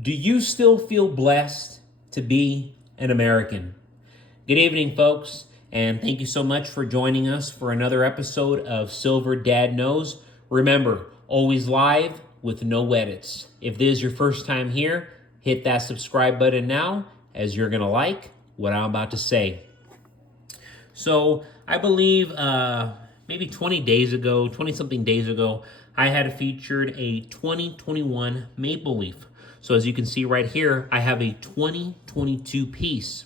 Do you still feel blessed to be an American? Good evening, folks, and thank you so much for joining us for another episode of Silver Dad Knows. Remember, always live with no edits. If this is your first time here, hit that subscribe button now, as you're going to like what I'm about to say. So, I believe maybe 20-something days ago, I had featured a 2021 Maple Leaf. So as you can see right here, I have a 2022 piece.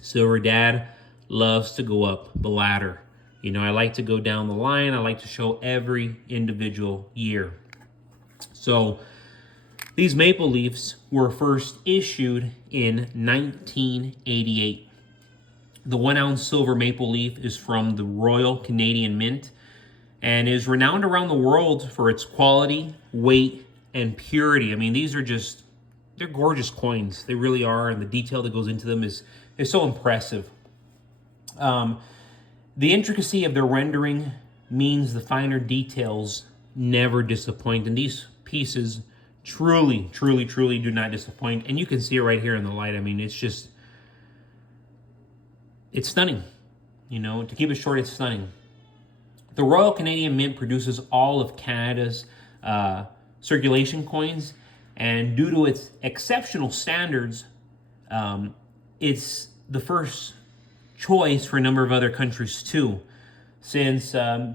Silver Dad loves to go up the ladder. You know, I like to go down the line. I like to show every individual year. So these Maple Leafs were first issued in 1988. The 1 ounce silver Maple Leaf is from the Royal Canadian Mint and is renowned around the world for its quality, weight, and purity. I mean, they're gorgeous coins. They really are, and the detail that goes into them is so impressive. The intricacy of their rendering means the finer details never disappoint, and these pieces truly do not disappoint. And you can see it right here in the light. I mean, it's stunning. You know, to keep it short, it's stunning. The Royal Canadian Mint produces all of Canada's circulation coins, and due to its exceptional standards, it's the first choice for a number of other countries too. Since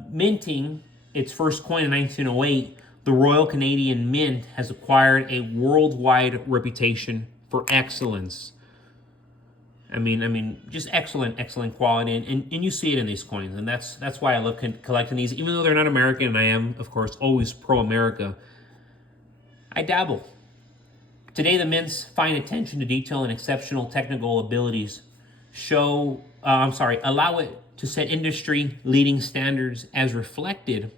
minting its first coin in 1908, the Royal Canadian Mint has acquired a worldwide reputation for excellence. I mean, just excellent quality, and you see it in these coins, and that's why I love collecting these, even though they're not American, and I am, of course, always pro-America. I dabble. Today, the Mint's fine attention to detail and exceptional technical abilities allow it to set industry-leading standards as reflected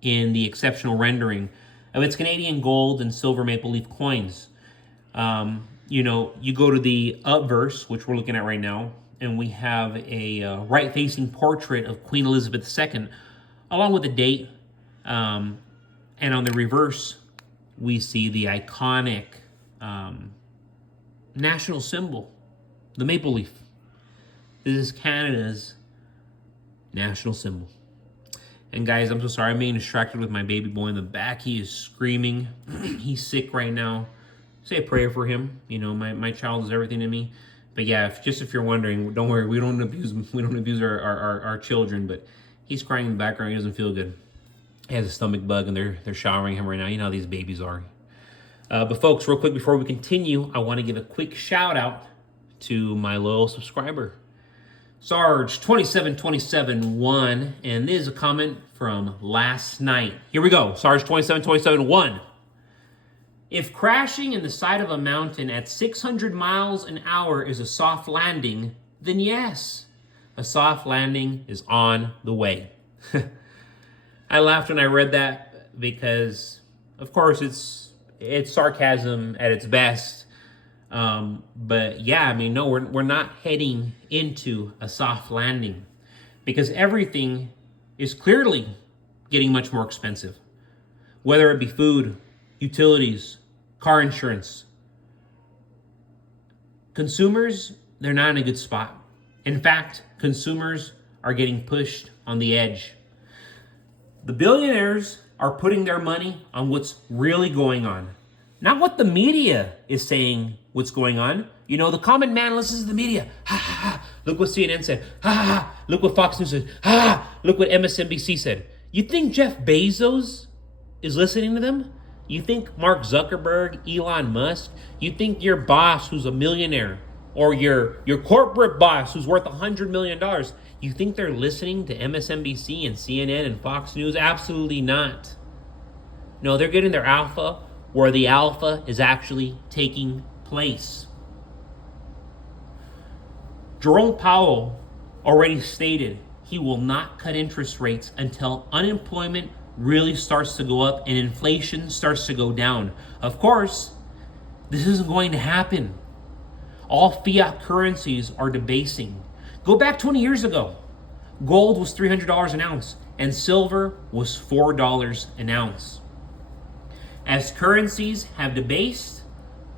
in the exceptional rendering of its Canadian gold and silver Maple Leaf coins. You know, you go to the obverse, which we're looking at right now, and we have a right-facing portrait of Queen Elizabeth II, along with the date. And on the reverse, we see the iconic national symbol, the Maple Leaf. This is Canada's national symbol. And guys, I'm so sorry, I'm being distracted with my baby boy in the back. He is screaming. He's sick right now. Say a prayer for him. You know, my child is everything to me. But yeah, if you're wondering, don't worry, we don't abuse our children, but he's crying in the background. He doesn't feel good. He has a stomach bug, and they're showering him right now. You know how these babies are. But folks, real quick before we continue, I want to give a quick shout out to my loyal subscriber, Sarge 27271, and this is a comment from last night. Here we go, Sarge 27271. If crashing in the side of a mountain at 600 miles an hour is a soft landing, then yes, a soft landing is on the way. I laughed when I read that because, of course, it's sarcasm at its best. But yeah, I mean, no, we're not heading into a soft landing because everything is clearly getting much more expensive, whether it be food, utilities, car insurance. Consumers, they're not in a good spot. In fact, consumers are getting pushed on the edge. The billionaires are putting their money on what's really going on, not what the media is saying what's going on. You know, the common man listens to the media. Ha, ha, ha. Look what CNN said. Ha, ha, ha. Look what Fox News said. Ha, ha. Look what MSNBC said. You think Jeff Bezos is listening to them? You think Mark Zuckerberg, Elon Musk, you think your boss who's a millionaire, or your corporate boss who's worth $100 million, you think they're listening to MSNBC and CNN and Fox News? Absolutely not. No, they're getting their alpha where the alpha is actually taking place. Jerome Powell already stated he will not cut interest rates until unemployment really starts to go up and inflation starts to go down. Of course, this isn't going to happen. All fiat currencies are debasing. Go back 20 years ago. Gold was $300 an ounce and silver was $4 an ounce. As currencies have debased,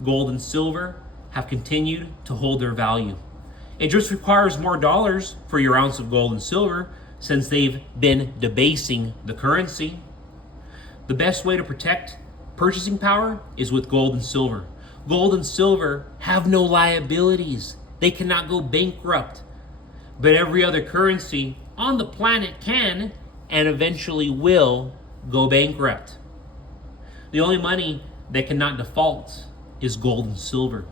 gold and silver have continued to hold their value. It just requires more dollars for your ounce of gold and silver since they've been debasing the currency. The best way to protect purchasing power is with gold and silver. Gold and silver have no liabilities. They cannot go bankrupt. But every other currency on the planet can and eventually will go bankrupt. The only money that cannot default is gold and silver.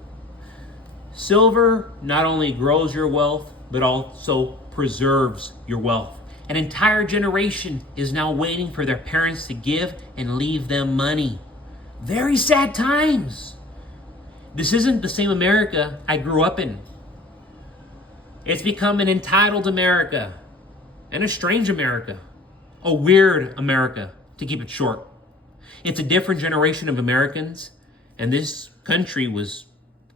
Silver not only grows your wealth, but also preserves your wealth. An entire generation is now waiting for their parents to give and leave them money. Very sad times. This isn't the same America I grew up in. It's become an entitled America and a strange America, a weird America, to keep it short. It's a different generation of Americans, and this country was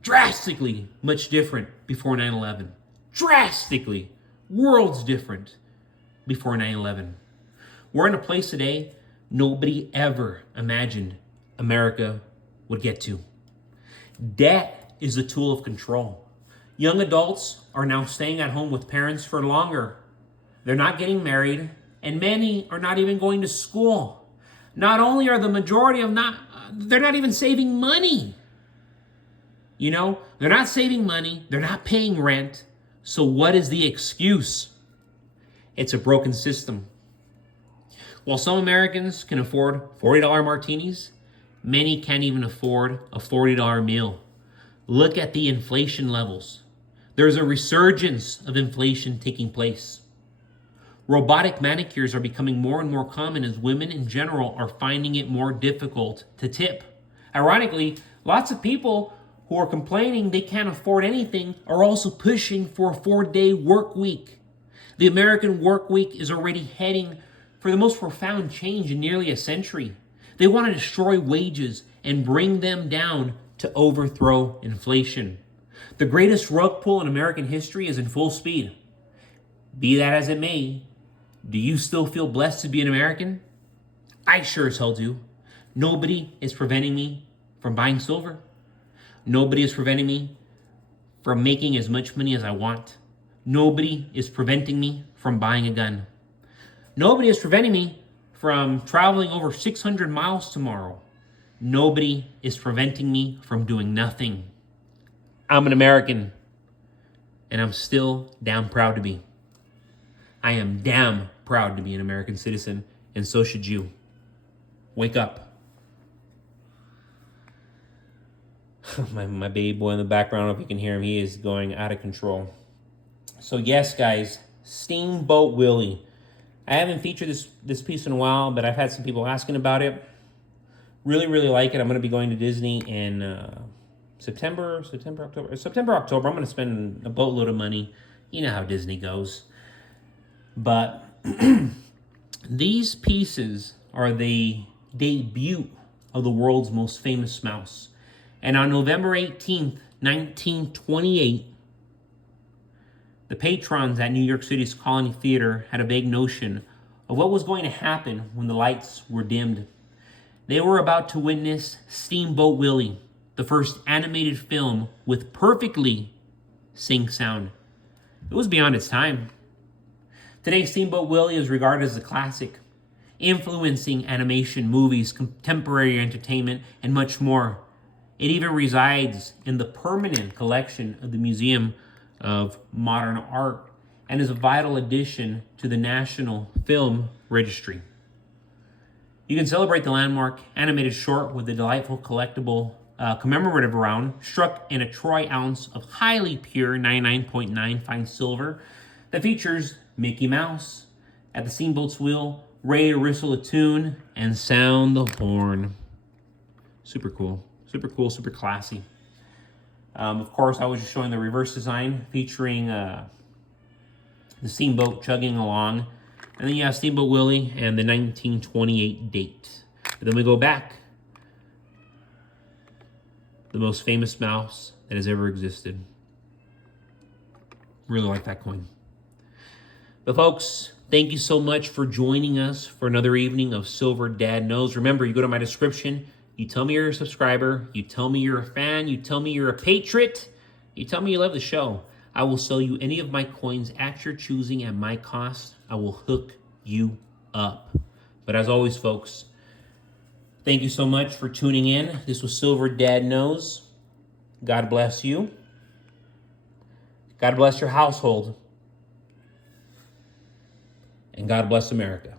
drastically much different before 9/11. Drastically. Worlds different before 9/11. We're in a place today nobody ever imagined America would get to. Debt is a tool of control. Young adults are now staying at home with parents for longer. They're not getting married, and many are not even going to school. Not only are the majority of they're not even saving money. You know, they're not saving money, they're not paying rent. So what is the excuse? It's a broken system. While some Americans can afford $40 martinis, many can't even afford a $40 meal. Look at the inflation levels. There's a resurgence of inflation taking place. Robotic manicures are becoming more and more common as women in general are finding it more difficult to tip. Ironically, lots of people who are complaining they can't afford anything are also pushing for a 4-day work week. The American work week is already heading for the most profound change in nearly a century. They want to destroy wages and bring them down to overthrow inflation. The greatest rug pull in American history is in full speed. Be that as it may, do you still feel blessed to be an American? I sure as hell do. Nobody is preventing me from buying silver. Nobody is preventing me from making as much money as I want. Nobody is preventing me from buying a gun. Nobody is preventing me from traveling over 600 miles tomorrow. Nobody is preventing me from doing nothing. I'm an American, and I'm still damn proud to be. I am damn proud to be an American citizen, and so should you. Wake up. my baby boy in the background, I don't know if you can hear him, he is going out of control. So yes, guys, Steamboat Willie. I haven't featured this piece in a while, but I've had some people asking about it. Really, really like it. I'm going to be going to Disney in September, October. I'm going to spend a boatload of money. You know how Disney goes. But these pieces are the debut of the world's most famous mouse. And on November 18th, 1928, the patrons at New York City's Colony Theater had a vague notion of what was going to happen when the lights were dimmed. They were about to witness Steamboat Willie, the first animated film with perfectly synced sound. It was beyond its time. Today, Steamboat Willie is regarded as a classic, influencing animation, movies, contemporary entertainment, and much more. It even resides in the permanent collection of the Museum of Modern Art and is a vital addition to the National Film Registry. You can celebrate the landmark animated short with a delightful collectible commemorative round struck in a troy ounce of highly pure 99.9 fine silver that features Mickey Mouse at the steamboat's wheel, ready to whistle a tune and sound the horn. Super cool, super classy. Of course, I was just showing the reverse design featuring the steamboat chugging along. And then you have Steamboat Willie and the 1928 date. But then we go back. The most famous mouse that has ever existed. Really like that coin. But folks, thank you so much for joining us for another evening of Silver Dad Knows. Remember, you go to my description, You tell me you're a subscriber. You tell me you're a fan. You tell me you're a patriot. You tell me you love the show. I will sell you any of my coins at your choosing at my cost. I will hook you up. But as always, folks, thank you so much for tuning in. This was Silver Dad Knows. God bless you. God bless your household. And God bless America.